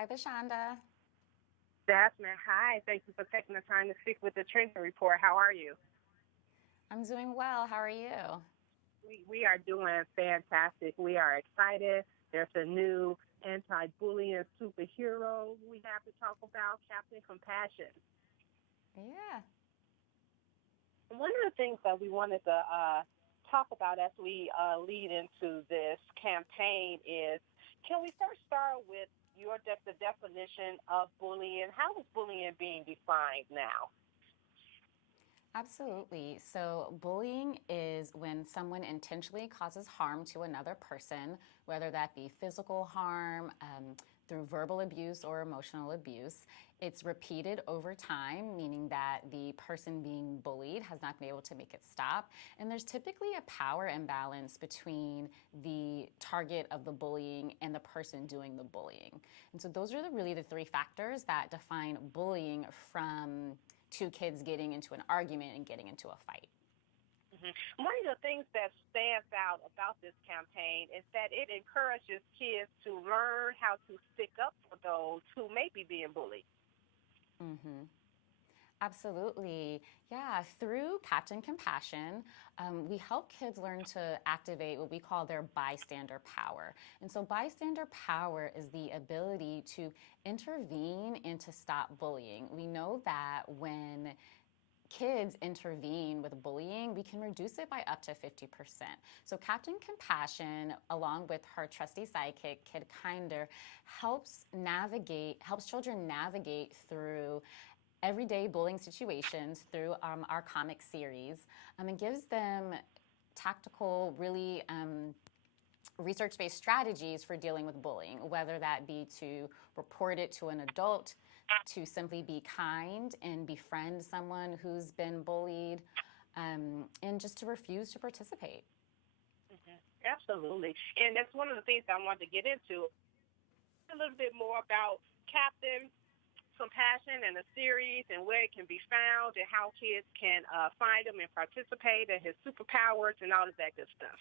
Hi, Vashonda. Jasmine, hi. Thank you for taking the time to speak with the Trending Report. How are you? I'm doing well. How are you? We are doing fantastic. We are excited. There's a new anti-bullying superhero we have to talk about, Captain Compassion. Yeah, One of the things that we wanted to talk about as we lead into this campaign is, can we first start with the definition of bullying? How is bullying being defined now? absolutely. So, bullying is when someone intentionally causes harm to another person, whether that be physical harm, through verbal abuse or emotional abuse. It's repeated over time, meaning that the person being bullied has not been able to make it stop. And there's typically a power imbalance between the target of the bullying and the person doing the bullying. And so, those are really the three factors that define bullying from two kids getting into an argument and getting into a fight. One of the things that stands out about this campaign is that it encourages kids to learn how to stick up for those who may be being bullied. Absolutely. Yeah, through Captain Compassion, we help kids learn to activate what we call their bystander power. And so, bystander power is the ability to intervene and to stop bullying. We know that when kids intervene with bullying, we can reduce it by up to 50%. So Captain Compassion, along with her trusty sidekick, Kid Kinder, helps children navigate through everyday bullying situations through our comic series, and gives them tactical, really research-based strategies for dealing with bullying, whether that be to report it to an adult, to simply be kind and befriend someone who's been bullied, and just to refuse to participate. Absolutely. And that's one of the things I wanted to get into a little bit more about Captain Compassion and the series and where it can be found and how kids can find them and participate and his superpowers and all of that good stuff.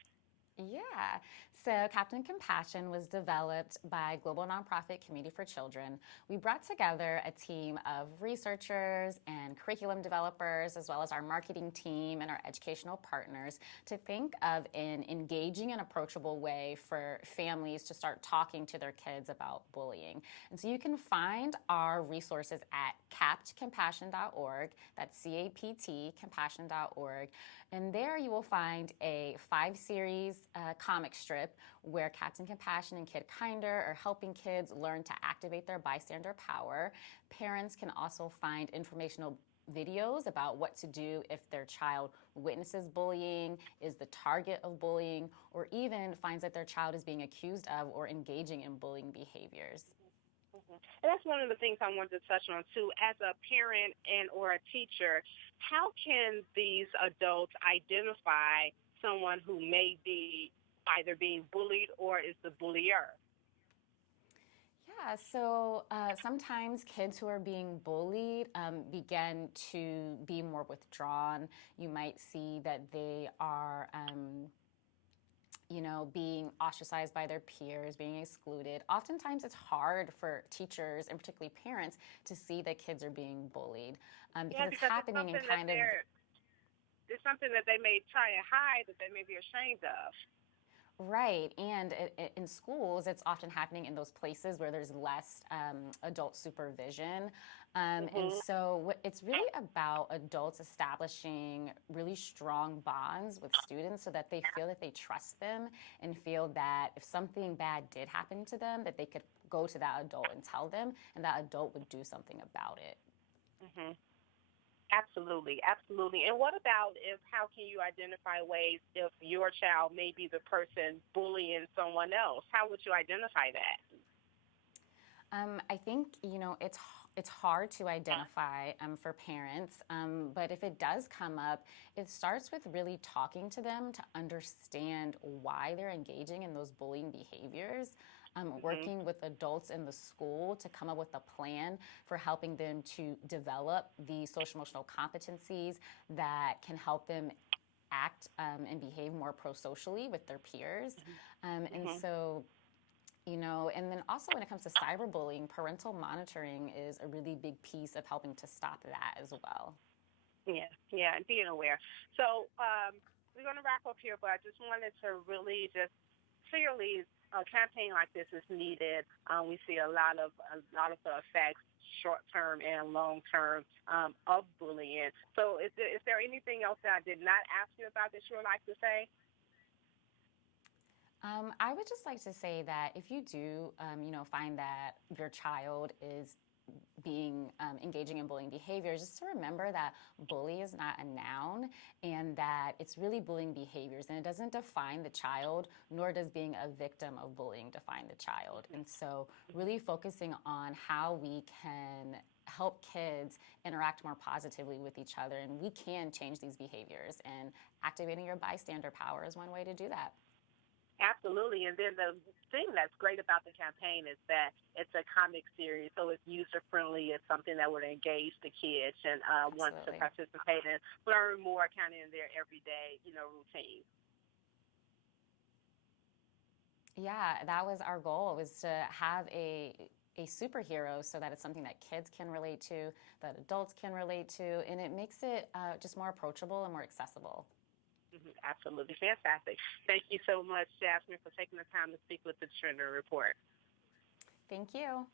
Yeah. So Captain Compassion was developed by global nonprofit Community for Children. We brought together a team of researchers and curriculum developers, as well as our marketing team and our educational partners, to think of an engaging and approachable way for families to start talking to their kids about bullying. And so you can find our resources at captcompassion.org. That's CAPT, compassion.org. And there you will find a 5-series comic strip where Captain Compassion and Kid Kinder are helping kids learn to activate their bystander power. Parents can also find informational videos about what to do if their child witnesses bullying, is the target of bullying, or even finds that their child is being accused of or engaging in bullying behaviors. And that's one of the things I wanted to touch on too. As a parent and or a teacher, how can these adults identify someone who may be either being bullied or is the bullier? Yeah, so sometimes kids who are being bullied begin to be more withdrawn. You might see that they are being ostracized by their peers, being excluded. Oftentimes, it's hard for teachers and particularly parents to see that kids are being bullied because Yeah, it's because it's happening in something that kind of it's something that they may try and hide that they may be ashamed of. right. And in schools, it's often happening in those places where there's less adult supervision. And Mhm. so it's really about adults establishing really strong bonds with students so that they feel that they trust them and feel that if something bad did happen to them, that they could go to that adult and tell them, and that adult would do something about it. Mhm. Absolutely, absolutely. And what about if how can you identify ways if your child may be the person bullying someone else? How would you identify that? I think it's hard to identify for parents, but if it does come up, it starts with really talking to them to understand why they're engaging in those bullying behaviors. Mhm. Working with adults in the school to come up with a plan for helping them to develop the social emotional competencies that can help them act and behave more pro-socially with their peers. Mhm. And Mhm. so And then also when it comes to cyberbullying, parental monitoring is a really big piece of helping to stop that as well. Yeah, and being aware. So we're going to wrap up here, but I just wanted to really just clearly a campaign like this is needed. We see a lot of the effects, short term and long term, of bullying. So is there anything else that I did not ask you about that you would like to say? I would just like to say that if you do, find that your child is being engaging in bullying behavior, just to remember that bully is not a noun and that it's really bullying behaviors and it doesn't define the child, nor does being a victim of bullying define the child. And so really focusing on how we can help kids interact more positively with each other, and we can change these behaviors, and activating your bystander power is one way to do that. Absolutely. And then the thing that's great about the campaign is that it's a comic series, so it's user friendly. It's something that would engage the kids and want to Absolutely. participate and learn more kind of in their everyday, routine. Yeah, that was our goal, was to have a superhero so that it's something that kids can relate to, that adults can relate to, and it makes it just more approachable and more accessible. Absolutely fantastic. Thank you so much, Jasmine, for taking the time to speak with the Trender Report. Thank you.